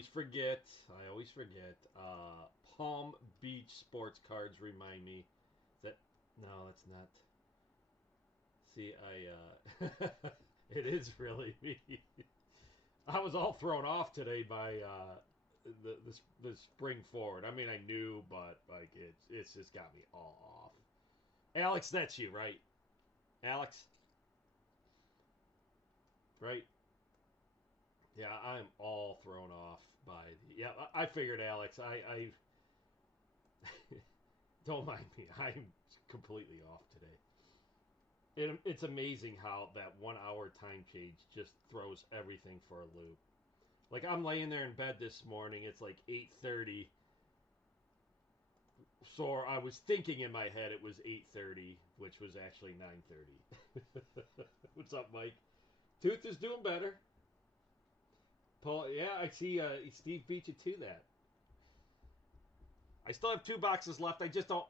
always forget. I always forget. Palm Beach sports cards remind me that no, that's not. See, it is really me. I was all thrown off today by the spring forward. I mean, I knew, but like it's just got me all off. Alex, that's you, right? Alex, right? Yeah, I'm all thrown off by. Yeah, I figured, Alex. I don't mind me. I'm completely off today. It's amazing how that 1 hour time change just throws everything for a loop. Like I'm laying there in bed this morning. It's like 8:30. So I was thinking in my head it was 8:30, which was actually 9:30. What's up, Mike? Tooth is doing better. Paul, yeah, I see. Steve beat you to that. I still have 2 boxes left. I just don't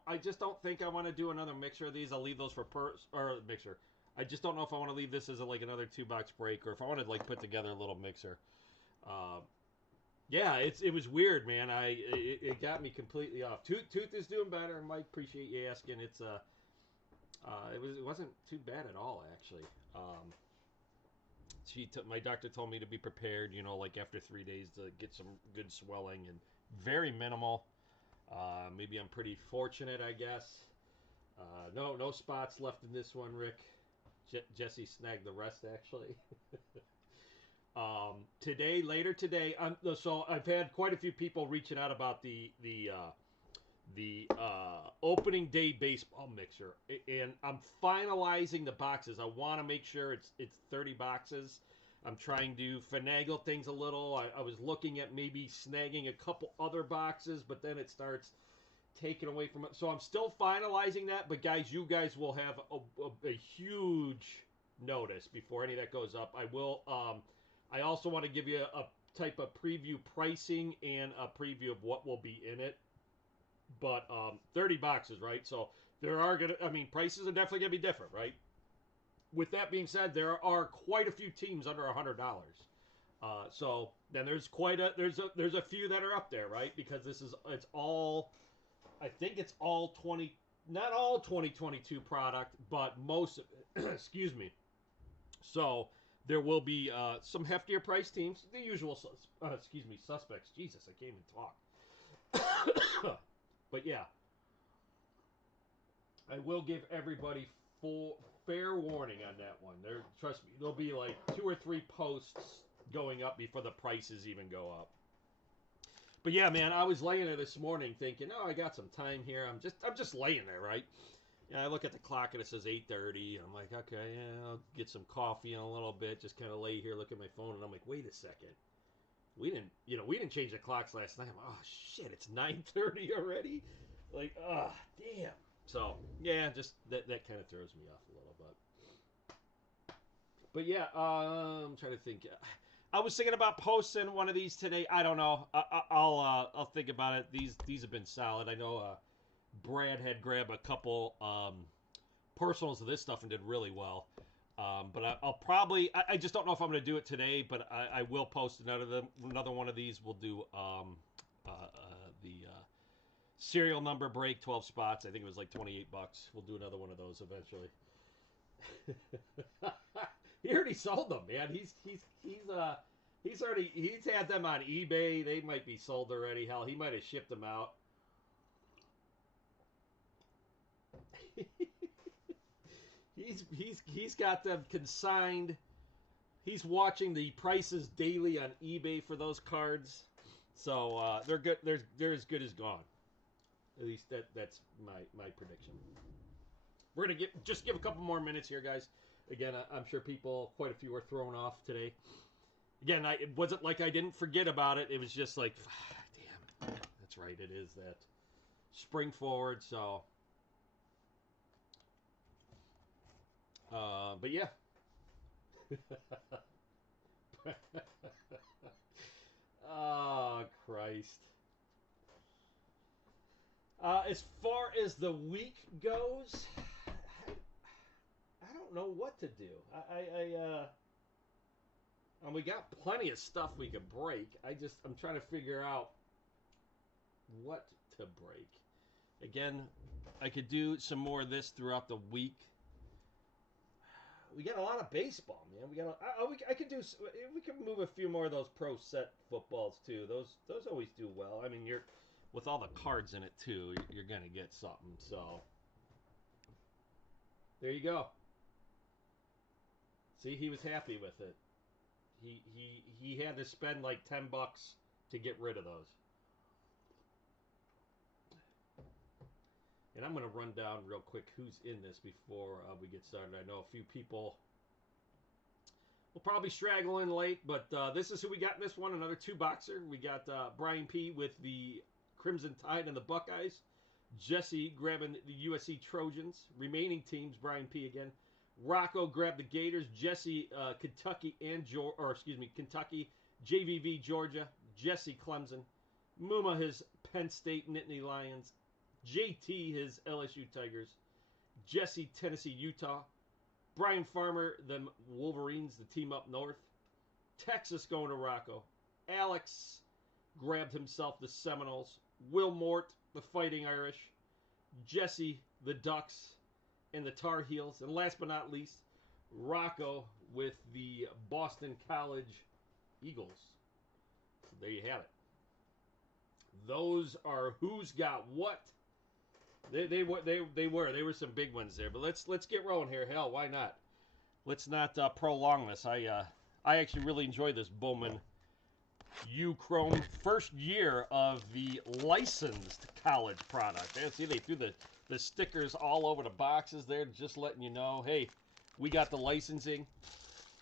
think I want to do another mixture of these. I'll leave those for or mixture. I just don't know if I want to leave this as like another 2 box break or if I want to like put together a little mixer. Uh, yeah, it was weird, man. It got me completely off. Tooth is doing better. Mike, appreciate you asking. It wasn't too bad at all actually. My doctor told me to be prepared. You know, like after 3 days to get some good swelling and very minimal. Maybe I'm pretty fortunate, I guess. No spots left in this one, Rick. Jesse snagged the rest actually. Later today, so I've had quite a few people reaching out about the opening day baseball mixer, and I'm finalizing the boxes. I want to make sure it's 30 boxes. I'm trying to finagle things a little. I was looking at maybe snagging a couple other boxes, but then it starts taken away from it. So I'm still finalizing that. But guys, you guys will have a huge notice before any of that goes up. I will. I also want to give you a type of preview pricing and a preview of what will be in it. But 30 boxes, right? So there are gonna. I mean, prices are definitely gonna be different, right? With that being said, there are quite a few teams under $100. So then there's a few that are up there, right? Because it's all, I think it's all 20, not all 2022 product, but most of it. Excuse me. So there will be some heftier price teams, the usual suspects. Jesus, I can't even talk. But yeah, I will give everybody full fair warning on that one. Trust me, there'll be like 2 or 3 posts going up before the prices even go up. But yeah, man, I was laying there this morning thinking, oh, I got some time here. I'm just laying there, right? Yeah, I look at the clock and it says 8:30. I'm like, okay, yeah, I'll get some coffee in a little bit. Just kind of lay here, look at my phone, and I'm like, wait a second. We didn't change the clocks last night. I'm like, oh shit, it's 9:30 already. Like, damn. So yeah, just that kind of throws me off a little bit. But yeah, I'm trying to think. I was thinking about posting one of these today. I don't know. I'll think about it. These have been solid. I know Brad had grabbed a couple personals of this stuff and did really well. But I'll probably. I just don't know if I'm going to do it today. But I will post another one of these. We'll do the serial number break, 12 spots. I think it was like $28. We'll do another one of those eventually. He already sold them, man. He's had them on eBay. They might be sold already. Hell, he might have shipped them out. He's got them consigned. He's watching the prices daily on eBay for those cards. So they're good. They're as good as gone. At least that's my prediction. We're gonna just give a couple more minutes here, guys. Again, I'm sure quite a few are thrown off today. Again, it wasn't like I didn't forget about it. It was just like, damn, that's right. It is that spring forward. So, but yeah. Oh Christ. As far as the week goes, I don't know what to do. And we got plenty of stuff we could break. I'm trying to figure out what to break. Again, I could do some more of this throughout the week. We got a lot of baseball, man. I could do. We could move a few more of those pro set footballs too. Those always do well. I mean, you're with all the cards in it too. You're gonna get something. So there you go. See, he was happy with it. He had to spend like $10 to get rid of those. And I'm going to run down real quick who's in this before we get started. I know a few people will probably straggle in late, but this is who we got in this one. Another two-boxer. We got Brian P. with the Crimson Tide and the Buckeyes. Jesse grabbing the USC Trojans. Remaining teams, Brian P. again. Rocco grabbed the Gators. Jesse, Kentucky, Kentucky. JVV, Georgia. Jesse, Clemson. Muma, his Penn State Nittany Lions. JT, his LSU Tigers. Jesse, Tennessee, Utah. Brian Farmer, the Wolverines, the team up north. Texas going to Rocco. Alex grabbed himself the Seminoles. Will Mort, the Fighting Irish. Jesse, the Ducks and the Tar Heels. And last but not least, Rocco with the Boston College Eagles. So there you have it. Those are who's got what. They were some big ones there, but let's get rolling here. Hell, why not? Let's not prolong this. I actually really enjoy this Bowman U-Chrome first year of the licensed college product. And see, they threw the stickers all over the boxes there, just letting you know, hey, we got the licensing.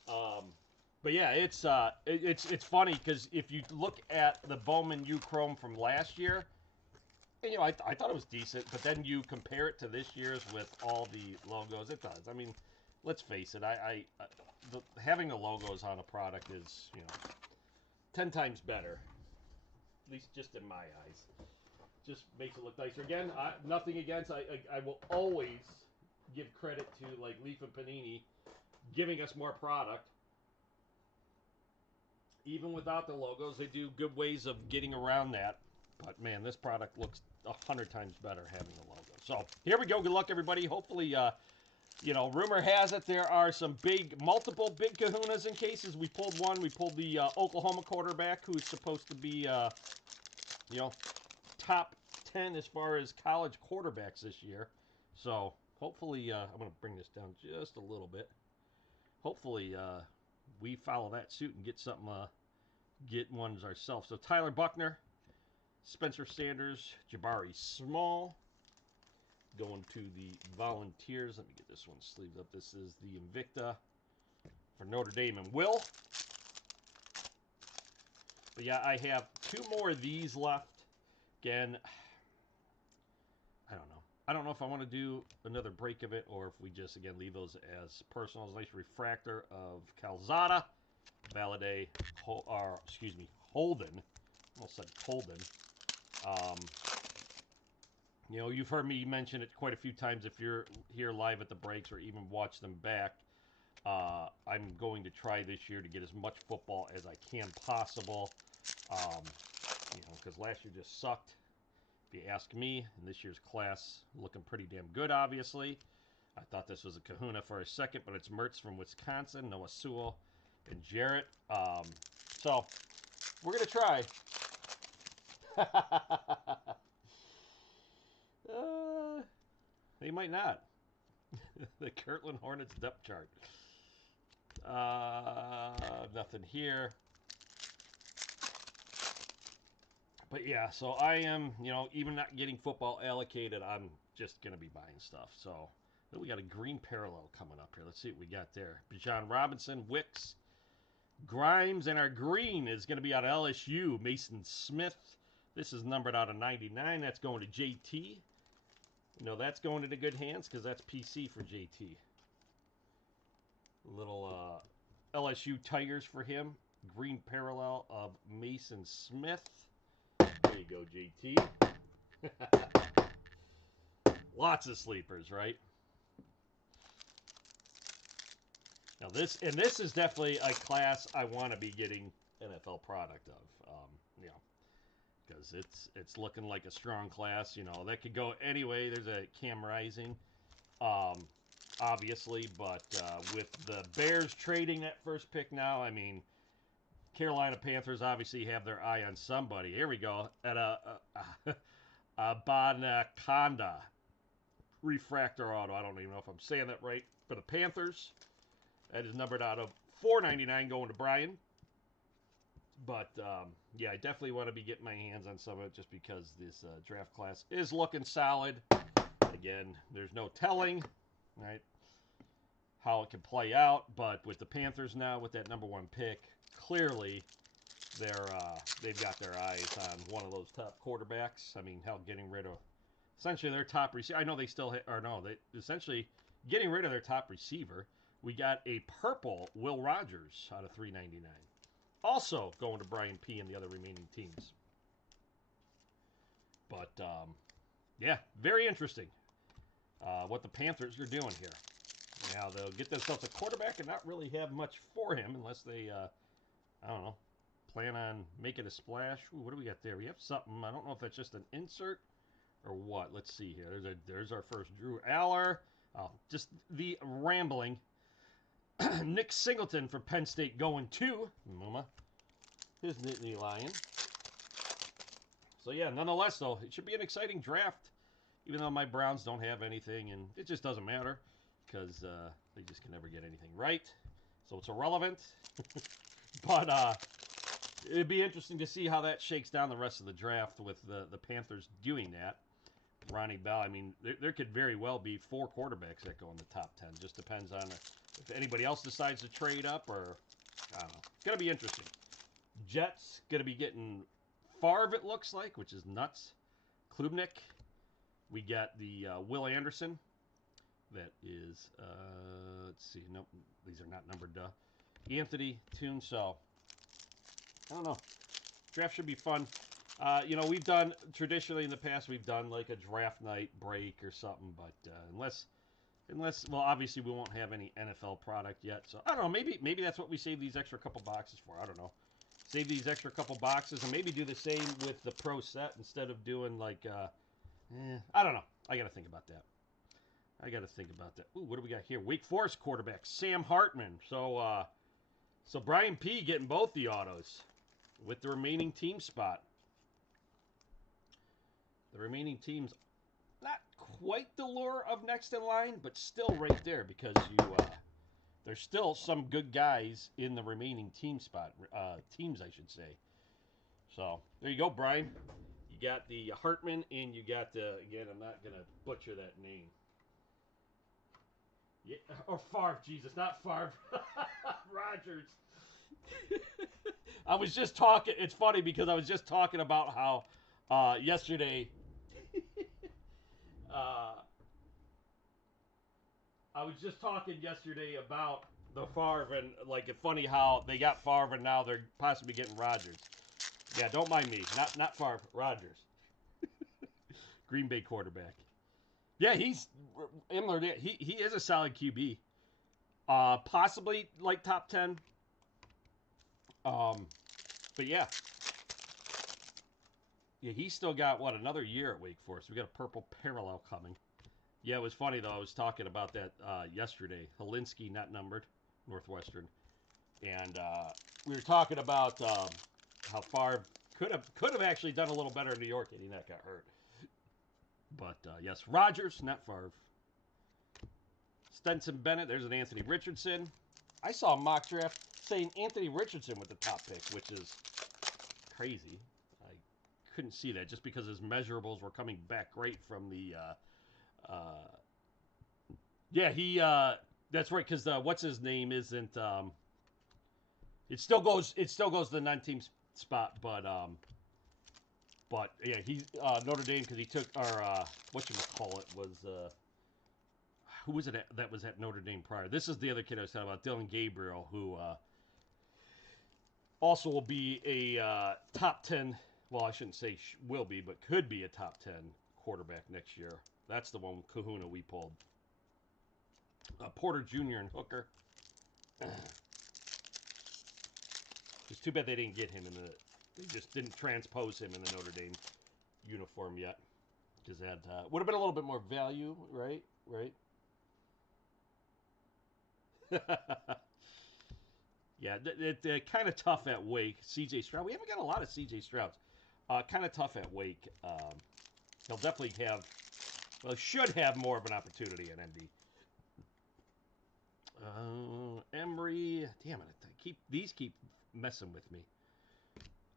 But yeah, it's funny because if you look at the Bowman U-Chrome from last year. And, I thought it was decent, but then you compare it to this year's with all the logos. It does. I mean, let's face it. Having the logos on a product is 10 times better, at least just in my eyes. Just makes it look nicer. Again, nothing against. I will always give credit to like Leaf and Panini giving us more product. Even without the logos, they do good ways of getting around that. But man, this product looks 100 times better having the logo. So here we go. Good luck, everybody. Hopefully, rumor has it there are some multiple big kahunas in cases. We pulled one. We pulled the Oklahoma quarterback who's supposed to be, top 10 as far as college quarterbacks this year. So hopefully, I'm going to bring this down just a little bit. Hopefully, we follow that suit and get something, get ones ourselves. So Tyler Buckner. Spencer Sanders, Jabari Small, going to the Volunteers. Let me get this one sleeved up. This is the Invicta for Notre Dame and Will. But yeah, I have two more of these left. Again, I don't know. I don't know if I want to do another break of it or if we just, again, leave those as personals. Nice refractor of Calzada, Valaday, Holden. Almost said Holden. You've heard me mention it quite a few times if you're here live at the breaks or even watch them back. I'm going to try this year to get as much football as I can possible. Because last year just sucked, if you ask me. And this year's class looking pretty damn good, obviously. I thought this was a kahuna for a second, but it's Mertz from Wisconsin, Noah Sewell, and Jarrett. So we're going to try. They might not. The Kirtland Hornets depth chart. Nothing here. But yeah, so I am, even not getting football allocated, I'm just going to be buying stuff. So then we got a green parallel coming up here. Let's see what we got there. Bijan Robinson, Wicks, Grimes, and our green is going to be out of LSU, Mason Smith. This is numbered out of 99. That's going to JT. That's going into good hands because that's PC for JT. Little LSU Tigers for him. Green parallel of Mason Smith. There you go, JT. Lots of sleepers, right? Now this is definitely a class I want to be getting NFL product of. You know, because it's looking like a strong class. You know, that could go anyway. There's a Cam Rising, obviously, but with the Bears trading that first pick now, I mean, Carolina Panthers obviously have their eye on somebody. Here we go at a Bonaconda refractor auto. I don't even know if I'm saying that right for the Panthers. That is numbered out of 499 going to Brian. But, yeah, I definitely want to be getting my hands on some of it just because this draft class is looking solid. Again, there's no telling, right, how it can play out. But with the Panthers now, with that number 1 pick, clearly they've got their eyes on one of those top quarterbacks. I mean, hell, getting rid of essentially their top receiver. I know they still they essentially getting rid of their top receiver. We got a purple Will Rogers out of 399. Also going to Brian P. and the other remaining teams. But, yeah, very interesting what the Panthers are doing here. Now, they'll get themselves a quarterback and not really have much for him unless they, I don't know, plan on making a splash. Ooh, what do we got there? We have something. I don't know if that's just an insert or what. Let's see here. There's our first Drew Aller. Just the rambling. Nick Singleton from Penn State going to Muma. His Nittany Lion. So, yeah, nonetheless, though, it should be an exciting draft. Even though my Browns don't have anything, and it just doesn't matter because they just can never get anything right. So it's irrelevant. But it'd be interesting to see how that shakes down the rest of the draft with the Panthers doing that. Ronnie Bell, I mean, there could very well be 4 quarterbacks that go in the top 10. Just depends on if anybody else decides to trade up or, I don't know. It's going to be interesting. Jets going to be getting Favre, it looks like, which is nuts. Klubnik. We got the Will Anderson. That is, let's see. Nope, these are not numbered. Anthony Toon. So, I don't know. Draft should be fun. You know, we've done, traditionally in the past, we've done like a draft night break or something. But unless, well, obviously we won't have any NFL product yet. So, I don't know. Maybe that's what we save these extra couple boxes for. I don't know. Save these extra couple boxes and maybe do the same with the pro set instead of doing like, I don't know. I got to think about that. Ooh, what do we got here? Wake Forest quarterback Sam Hartman. So Brian P. getting both the autos with the remaining team spot. The remaining teams, not quite the lure of next in line, but still right there because there's still some good guys in the remaining teams, I should say. So there you go, Brian. You got the Hartman, and you got the, again, I'm not going to butcher that name. Yeah, or Favre, Jesus, not Favre. Rogers. I was just talking, it's funny because I was just talking about how yesterday, I was just talking yesterday about the Favre, and like it's funny how they got Favre and now they're possibly getting Rodgers. Yeah, don't mind me. Not Favre, Rodgers. Green Bay quarterback. Yeah, he's Imler. He is a solid QB. Possibly like top 10. But yeah. Yeah, he's still got another year at Wake Forest. We got a purple parallel coming. Yeah, it was funny though. I was talking about that yesterday. Helinski not numbered, Northwestern, and we were talking about how Favre could have actually done a little better in New York had he not got hurt. But yes, Rodgers, not Favre. Stenson Bennett. There's an Anthony Richardson. I saw a mock draft saying Anthony Richardson with the top pick, which is crazy. I couldn't see that just because his measurables were coming back great from the. Yeah, he. That's right, because what's his name isn't. It still goes to the 9-team spot, but yeah, he's Notre Dame because he took our whatchamacallit was who was it that was at Notre Dame prior? This is the other kid I was talking about, Dylan Gabriel, who also will be a top 10. Well, I shouldn't say will be, but could be a top 10 quarterback next year. That's the one with Kahuna we pulled. Porter Jr. and Hooker. It's too bad they didn't get him in the. They just didn't transpose him in the Notre Dame uniform yet, because that would have been a little bit more value, right? Right. Yeah, kind of tough at Wake. C.J. Stroud. We haven't got a lot of C.J. Strouds. Kind of tough at Wake. He'll definitely have. Well, should have more of an opportunity at ND. Emory. Damn it! These keep messing with me.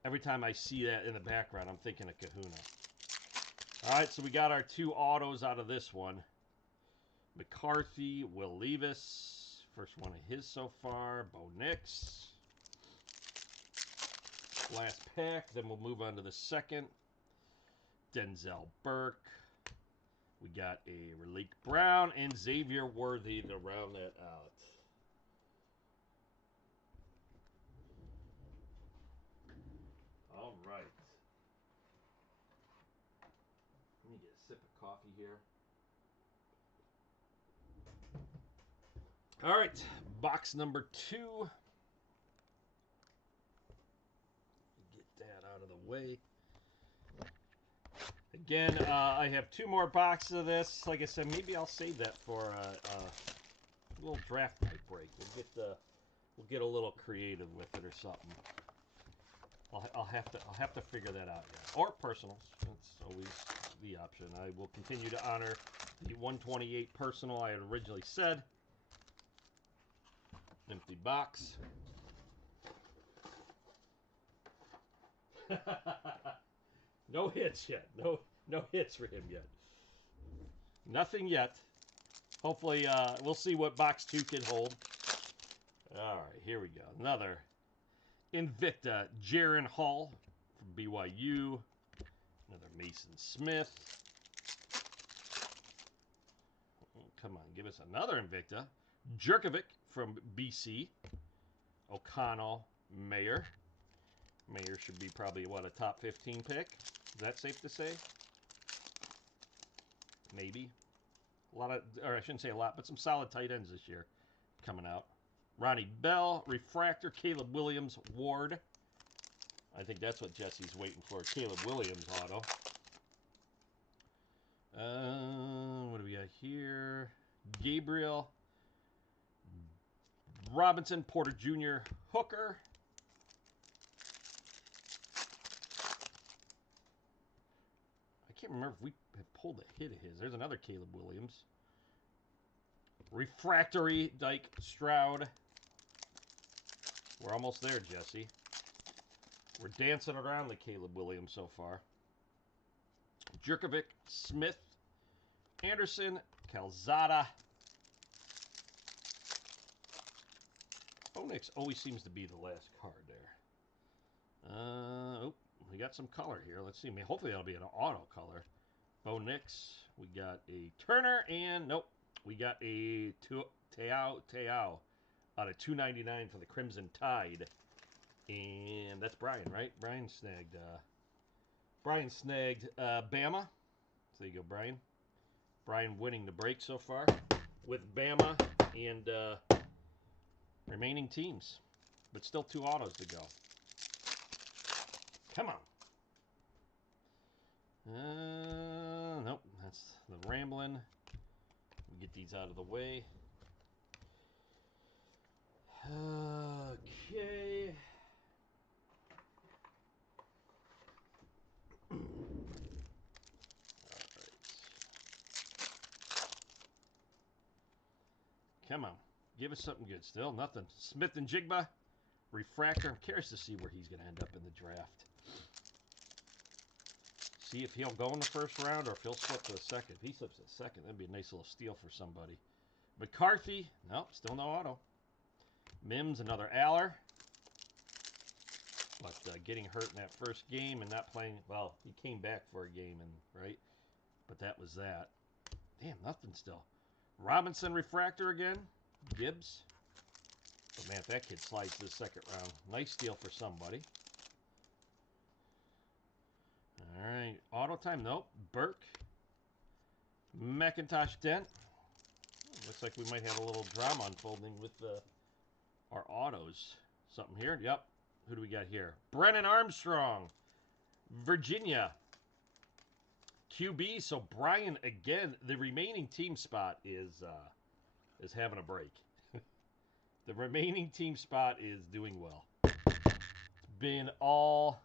Every time I see that in the background, I'm thinking of Kahuna. All right, so we got our 2 autos out of this one. McCarthy, Will Levis. First one of his so far. Bo Nix. Last pack. Then we'll move on to the second. Denzel Burke. We got a Raleek Brown and Xavier Worthy to round that out. All right. Let me get a sip of coffee here. All right, box number 2. Get that out of the way. Again, I have 2 more boxes of this. Like I said, maybe I'll save that for a little draft night break. We'll get a little creative with it or something. I'll have to figure that out yet. Or personals. That's always the option. I will continue to honor the 128 personal I had originally said. Empty box. No hits yet. No hits for him yet. Nothing yet. Hopefully, we'll see what box 2 can hold. All right, here we go. Another Invicta, Jaron Hall from BYU. Another Mason Smith. Oh, come on, give us another Invicta. Jerkovic from BC. O'Connell, Mayer. Mayer should be probably, what, a top 15 pick? Is that safe to say? Maybe. A lot of, or I shouldn't say a lot, but some solid tight ends this year coming out. Ronnie Bell, Refractor, Caleb Williams, Ward. I think that's what Jesse's waiting for, Caleb Williams auto. What do we got here? Gabriel, Robinson, Porter Jr., Hooker. I can't remember if we have pulled a hit of his. There's another Caleb Williams. Refractory, Dyke Stroud. We're almost there, Jesse. We're dancing around the Caleb Williams so far. Jerkovic, Smith, Anderson, Calzada. Onyx always seems to be the last card there. Oh, we got some color here. Let's see. I mean, hopefully that'll be an auto color. Bo Nix. We got a Turner, and nope, we got a Teao out of $2.99 for the Crimson Tide. And that's Brian, right? Brian snagged Bama. So there you go, Brian. Brian winning the break so far with Bama and remaining teams. But still 2 autos to go. Come on. Nope, that's the rambling. We get these out of the way. Okay. Come on. Give us something good. Still nothing. Smith and Jigba. Refractor. I'm curious to see where he's going to end up in the draft. See if he'll go in the first round or if he'll slip to the second. If he slips to the second, that'd be a nice little steal for somebody. McCarthy. Nope, still no auto. Mims, another Aller. But getting hurt in that first game and not playing. Well, he came back for a game, and right? But that was that. Damn, nothing still. Robinson Refractor again. Gibbs. But man, if that kid slides to the second round, nice steal for somebody. All right, auto time. Nope. Burke. McIntosh Dent. Looks like we might have a little drama unfolding with our autos. Something here. Yep. Who do we got here? Brennan Armstrong, Virginia. QB. So Brian again. The remaining team spot is having a break. The remaining team spot is doing well. It's been all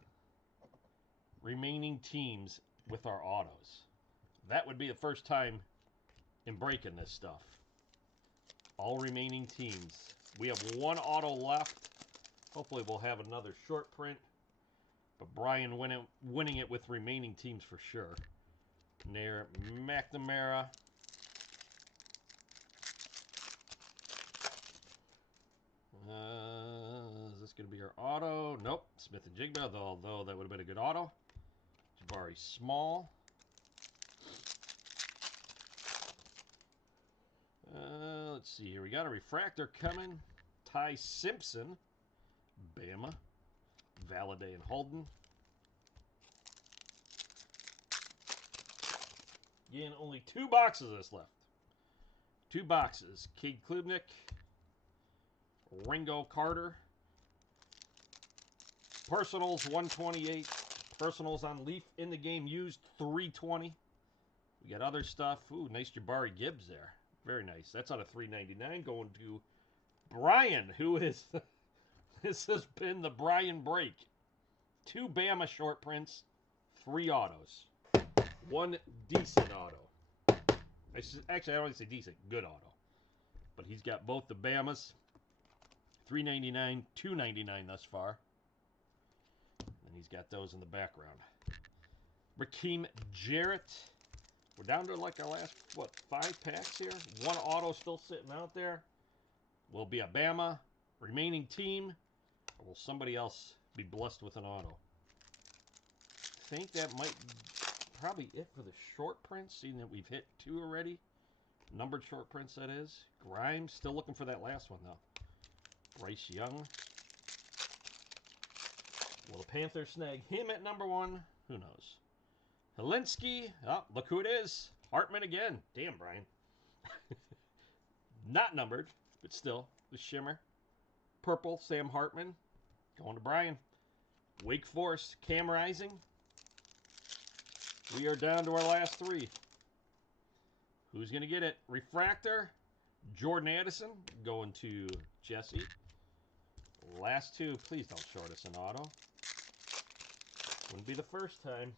remaining teams with our autos. That would be the first time in breaking this stuff. All remaining teams. We have one auto left. Hopefully we'll have another short print. But Brian winning it with remaining teams for sure. Nair McNamara. Is this going to be our auto? Nope. Smith and Jigba, although that would have been a good auto. Jabari Small. Let's see here. We got a refractor coming. Ty Simpson. Bama. Valladay and Holden. Again, only 2 boxes of this left. 2 boxes. Cade Klubnik. Ringo Carter. Personals 128. Personals on Leaf in the game used 320. We got other stuff. Ooh, nice Jabari Gibbs there. Very nice. That's out of 399 going to Brian, who is this has been the Brian break. 2 Bama short prints, 3 autos. 1 decent auto. Actually, I don't want to say decent, good auto. But he's got both the Bamas. 399, 299 thus far. And he's got those in the background. Rakeem Jarrett. We're down to like our last, 5 packs here? 1 auto still sitting out there. Will be a Bama. Remaining team. Or will somebody else be blessed with an auto? I think that might probably it for the short prints, seeing that we've hit 2 already. Numbered short prints, that is. Grimes, still looking for that last one, though. Bryce Young. Will the Panthers snag him at number 1? Who knows? Helinski. Oh, look who it is. Hartman again. Damn, Brian. Not numbered, but still. The shimmer. Purple, Sam Hartman. Going to Brian. Wake Forest, Cam Rising. We are down to our last 3. Who's going to get it? Refractor. Jordan Addison. Going to Jesse. Last 2. Please don't short us an auto. Wouldn't be the first time.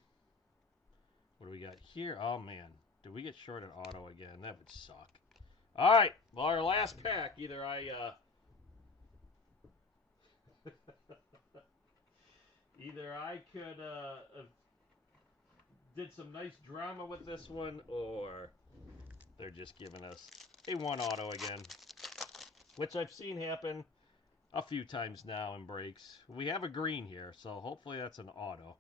What do we got here? Oh, man. Did we get shorted auto again? That would suck. All right. Well, our last pack. Either I either I could did some nice drama with this one, or they're just giving us a 1 auto again, which I've seen happen a few times now in breaks. We have a green here, so hopefully that's an auto.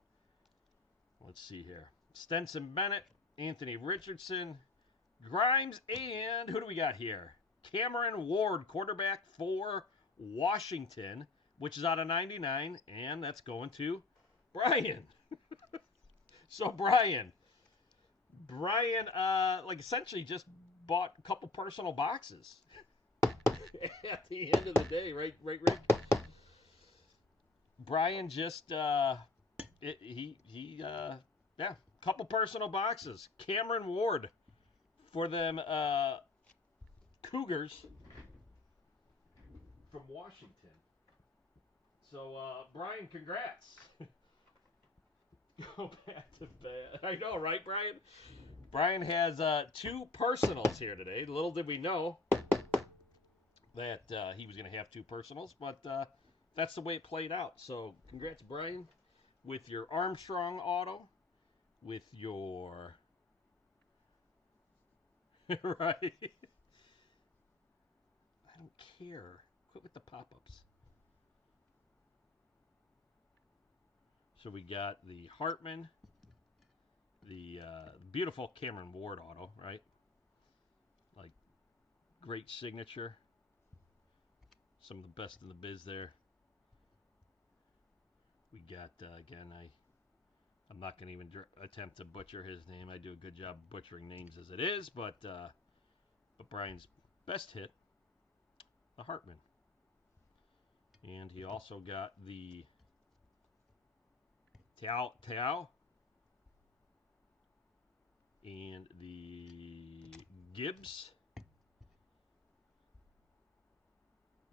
Let's see here. Stenson Bennett, Anthony Richardson, Grimes, and who do we got here? Cameron Ward, quarterback for Washington, which is out of 99, and that's going to Brian. So Brian, like essentially just bought a couple personal boxes at the end of the day, right, Rick? Brian just yeah, couple personal boxes. Cameron Ward for them Cougars from Washington. So Brian, congrats. Go back to bed. I know, right, Brian? Brian has 2 personals here today. Little did we know that he was going to have 2 personals, but that's the way it played out. So congrats, Brian, with your Armstrong auto, with your... right? I don't care. Quit with the pop-ups. So we got the Hartman, the beautiful Cameron Ward auto, right? Like, great signature. Some of the best in the biz there. We got, again, I'm not going to even attempt to butcher his name. I do a good job butchering names as it is, but Brian's best hit, the Hartman. And he also got the Tao and the Gibbs.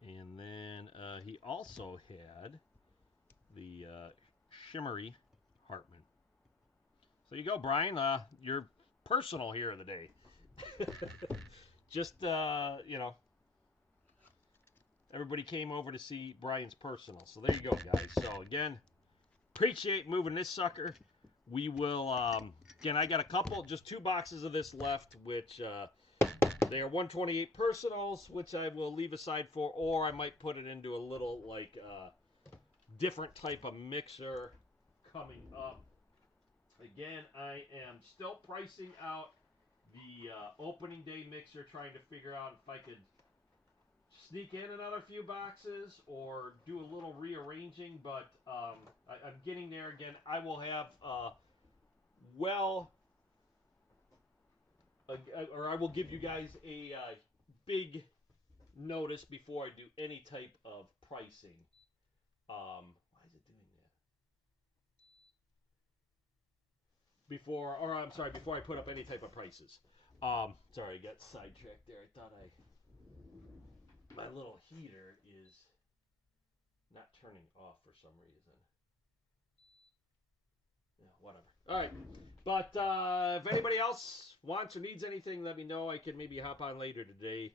And then he also had the Shimmery Hartman. So you go, Brian. Your personal here of the day. Just, you know, everybody came over to see Brian's personal. So there you go, guys. So again, appreciate moving this sucker. We will, again, I got a couple, just 2 boxes of this left, which they are 128 personals, which I will leave aside for, or I might put it into a little, like, different type of mixer coming up. Again, I am still pricing out the opening day mixer, trying to figure out if I could sneak in another few boxes or do a little rearranging, but I'm getting there. Again, I will have or I will give you guys a big notice before I do any type of pricing. Why is it doing that? Before I put up any type of prices. Sorry, I got sidetracked there. I thought my little heater is not turning off for some reason. Yeah, whatever. All right. But if anybody else wants or needs anything, let me know. I can maybe hop on later today.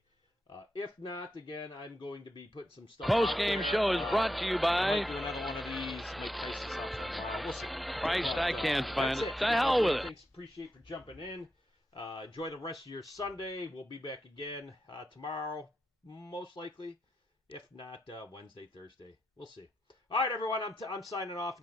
If not, again, I'm going to be putting some stuff. Post-game show is brought to you by. Might do another one of these. Might price this out tomorrow. We'll see. Christ, I can't find it. To That's hell with it. Thanks. Appreciate for jumping in. Enjoy the rest of your Sunday. We'll be back again tomorrow, most likely. If not, Wednesday, Thursday. We'll see. All right, everyone. I'm signing off.